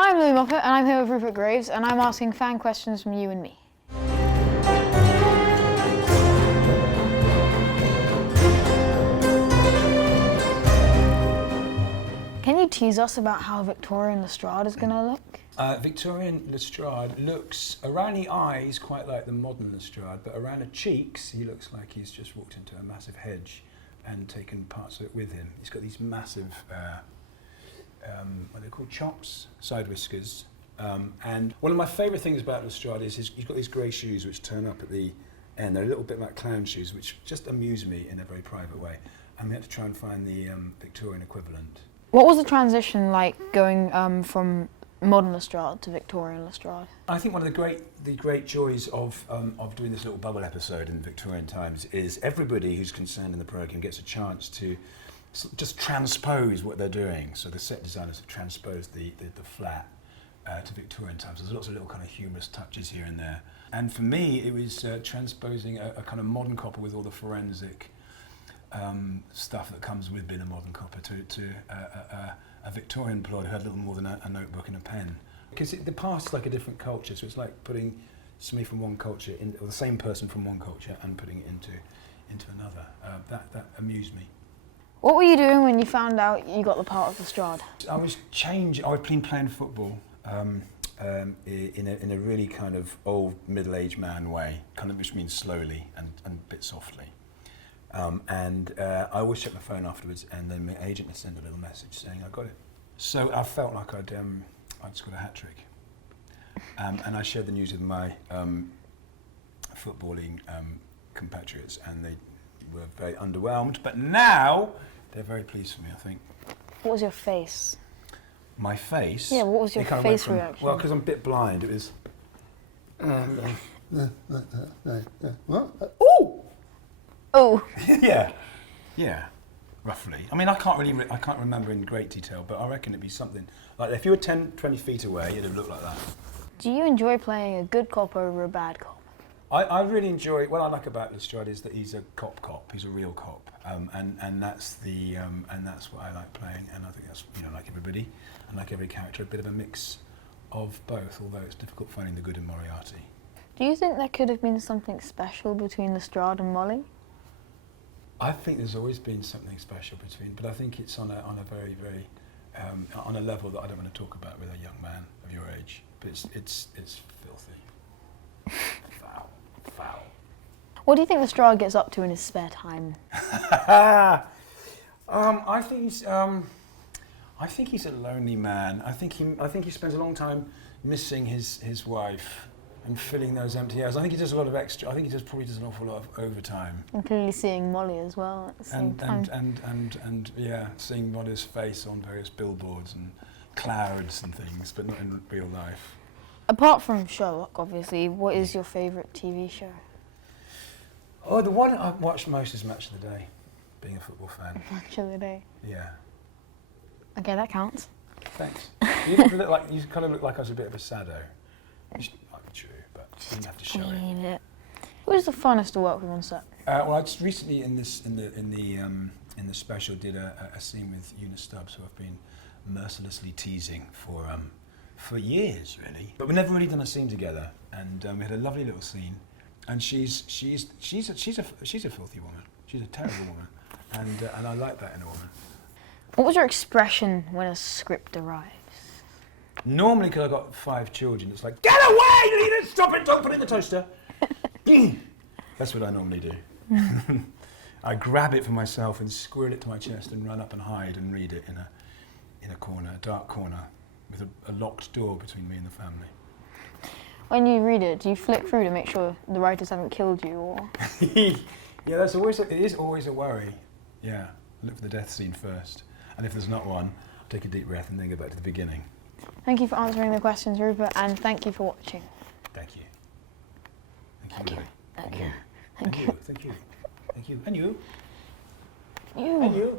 Hi, I'm Louis Moffat, and I'm here with Rupert Graves, and I'm asking fan questions from you and me. Can you tease us about how Victorian Lestrade is going to look? Victorian Lestrade looks, around the eyes, quite like the modern Lestrade, but around the cheeks, he looks like he's just walked into a massive hedge and taken parts of it with him. He's got these massive, what are they called, chops, side whiskers. And one of my favourite things about Lestrade is he's got these grey shoes which turn up at the end. They're a little bit like clown shoes, which just amuse me in a very private way. And we had to try and find the Victorian equivalent. What was the transition like going from modern Lestrade to Victorian Lestrade? I think one of the great joys of doing this little bubble episode in Victorian times is everybody who's concerned in the programme gets a chance to just transpose what they're doing. So the set designers have transposed the flat to Victorian times. There's lots of little kind of humorous touches here and there. And for me, it was transposing a kind of modern copper with all the forensic stuff that comes with being a modern copper to a Victorian plod who had little more than a notebook and a pen. Because the past is like a different culture, so it's like putting somebody from one culture, or the same person from one culture, and putting it into another. That amused me. What were you doing when you found out you got the part of Lestrade? I was playing football in a really kind of old middle-aged man way, kind of, which means slowly and a bit softly. I always check my phone afterwards, and then my agent would send a little message saying I got it. So I felt like I'd scored a hat trick, and I shared the news with my footballing compatriots, and they were very underwhelmed. But now they're very pleased for me, I think. What was your face? My face? Yeah, what was your face reaction? Well, because I'm a bit blind, it was. What? Ooh! Oh. yeah, roughly. I mean, I can't remember in great detail, but I reckon it'd be something like if you were 10, 20 feet away, it'd have looked like that. Do you enjoy playing a good cop over a bad cop? I really enjoy. What I like about Lestrade is that he's a cop. He's a real cop, and that's what I like playing. And I think that's like everybody, and like every character, a bit of a mix of both. Although it's difficult finding the good in Moriarty. Do you think there could have been something special between Lestrade and Molly? I think there's always been something special between, but I think it's on a very, very on a level that I don't want to talk about with a young man of your age. But it's filthy, foul. What do you think Lestrade gets up to in his spare time? I think he's a lonely man. I think he spends a long time missing his wife and filling those empty hours. I think he does a lot of extra. I think he probably does an awful lot of overtime. And clearly seeing Molly as well at the same time. And yeah, seeing Molly's face on various billboards and clouds and things, but not in real life. Apart from Sherlock, obviously, what is your favourite TV show? Oh, the one I've watched most is Match of the Day, being a football fan. Match of the Day. Yeah. Okay, that counts. Thanks. You kind of look like I was a bit of a sado. Which might be true, but you didn't have to show it. Who was the funnest to work with on set? Well, I just recently in the special did a scene with Eunice Stubbs, who I've been mercilessly teasing for years, really. But we've never really done a scene together, and we had a lovely little scene. And she's a filthy woman. She's a terrible woman, and I like that in a woman. What was your expression when a script arrives? Normally, because I've got 5 children, it's like, get away, leave it, stop it, don't put it in the toaster. That's what I normally do. I grab it for myself and squirt it to my chest and run up and hide and read it in a corner, a dark corner, with a locked door between me and the family. When you read it, do you flick through to make sure the writers haven't killed you, or? Yeah, it is always a worry. Yeah, look for the death scene first, and if there's not one, take a deep breath and then go back to the beginning. Thank you for answering the questions, Rupert, and thank you for watching. Thank you. Thank you. Thank you. Thank you. Thank you. Thank you. And you. You. And you.